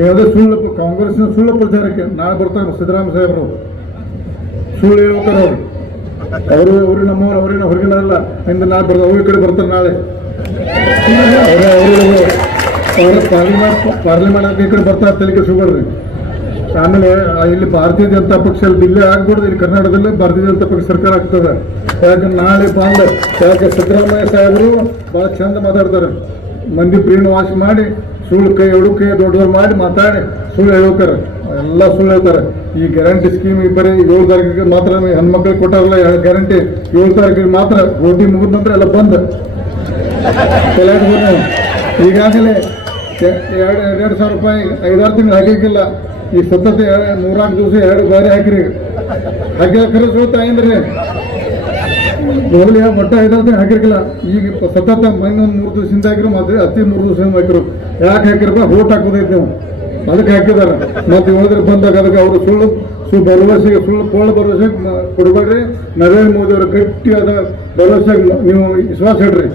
ಯಾವುದೇ ಸುಳ್ಳು ಕಾಂಗ್ರೆಸ್ನ ಸುಳ್ಳು ಪ್ರಚಾರಕ್ಕೆ ನಾಳೆ ಬರ್ತಾರೆ ಸಿದ್ದರಾಮಯ್ಯ ಸಾಹೇಬರು. ಸುಳ್ಳು ಹೇಳ್ತಾರೆ ಅವರು. ಅವರು ಅವ್ರಿಗೆ ನಮ್ಮವ್ರು ಅವ್ರೇನು ಹೊರಗಿನ ಅಲ್ಲ. ಇಂದ ನಾಳೆ ಬರ್ತಾರೆ ಅವ್ರ ಕಡೆ ಬರ್ತಾರೆ ನಾಳೆ. ಪಾರ್ಲಿಮೆಂಟ್ ಪಾರ್ಲಿಮೆಂಟ್ ಈ ಕಡೆ ಬರ್ತಾರೆ ತಲೆಗೆ ಸುಗಡ್ರಿ ಆಮೇಲೆ ಇಲ್ಲಿ ಭಾರತೀಯ ಜನತಾ ಪಕ್ಷ ಇಲ್ಲೇ ಆಗ್ಬಿಡ್ದು ಇಲ್ಲಿ ಕರ್ನಾಟಕದಲ್ಲಿ ಭಾರತೀಯ ಜನತಾ ಪಕ್ಷ ಸರ್ಕಾರ ಆಗ್ತದೆ. ಯಾಕೆ ನಾಳೆ ಬಂದ. ಯಾಕೆ ಸಿದ್ದರಾಮಯ್ಯ ಸಾಹೇಬರು ಭಾಳ ಚಂದ ಮಾತಾಡ್ತಾರೆ. ಮಂದಿ ಪ್ರೀಣ ವಾಸಿ ಮಾಡಿ, ಸುಳ್ಳು ಕೈ ಎಡು ಕೈ ದೊಡ್ಡವ್ರು ಮಾಡಿ ಮಾತಾಡಿ, ಸುಳ್ಳು ಹೇಳ್ತಾರೆ. ಎಲ್ಲ ಸುಳ್ಳು ಹೇಳ್ತಾರೆ. ಈ ಗ್ಯಾರಂಟಿ ಸ್ಕೀಮ್ ಬರೀ ಏಳು ತಾರೀಕಿಗೆ ಮಾತ್ರ ಹೆಣ್ಮಕ್ಳಿಗೆ ಕೊಟ್ಟಾರಲ್ಲ ಗ್ಯಾರಂಟಿ ಏಳು ತಾರೀಕಿಗೆ ಮಾತ್ರ ಓಟಿ ಮುಗಿದ ನಂತರ ಎಲ್ಲ ಬಂದ್. ಈಗಾಗಲೇ ಎರಡು ಎರಡು ಸಾವಿರ ರೂಪಾಯಿ ಐದಾರು ತಿಂಗಳು ಹಾಕಿಕ್ಕಿಲ್ಲ ಈ ಸತತ ಮೂರ್ನಾಲ್ಕು ದಿವಸ ಎರಡು ಬಾರಿ ಹಾಕಿರಿ. ಹಾಕಿದ ಖರ್ಚು ಹೋಗ್ತಾ ಮೊದಲು ಯಾವ ಮಟ್ಟ ತಿಂಗಳು ಹಾಕಿರ್ಕಿಲ್ಲ. ಈಗ ಸತತ ಇನ್ನೊಂದು ಮೂರು ದಿವಸದಿಂದ ಹಾಕಿರು ಮತ್ತೆ ಅತಿ ಮೂರು ದಿವಸ ಹಾಕಿರು ಯಾಕೆ ಹಾಕಿರಪ್ಪ ಓಟ್ ಹಾಕೋದೈತೆ ನೀವು ಅದಕ್ಕೆ ಹಾಕಿದ್ದಾರೆ. ಮತ್ತೆ ಹೇಳಿದ್ರೆ ಬಂದಾಗ ಅದಕ್ಕೆ ಅವರು ಸುಳ್ಳು, ಸು ಭರವಸೆಗೆ ಸುಳ್ಳು ಪೂರ್ಣ ಭರವಸೆ ಕೊಡಬೇಡ್ರಿ. ನರೇಂದ್ರ ಮೋದಿ ಅವರ ಗಟ್ಟಿಯಾದ ಭರವಸೆಗೆ ನೀವು ವಿಶ್ವಾಸ ಇಡ್ರಿ.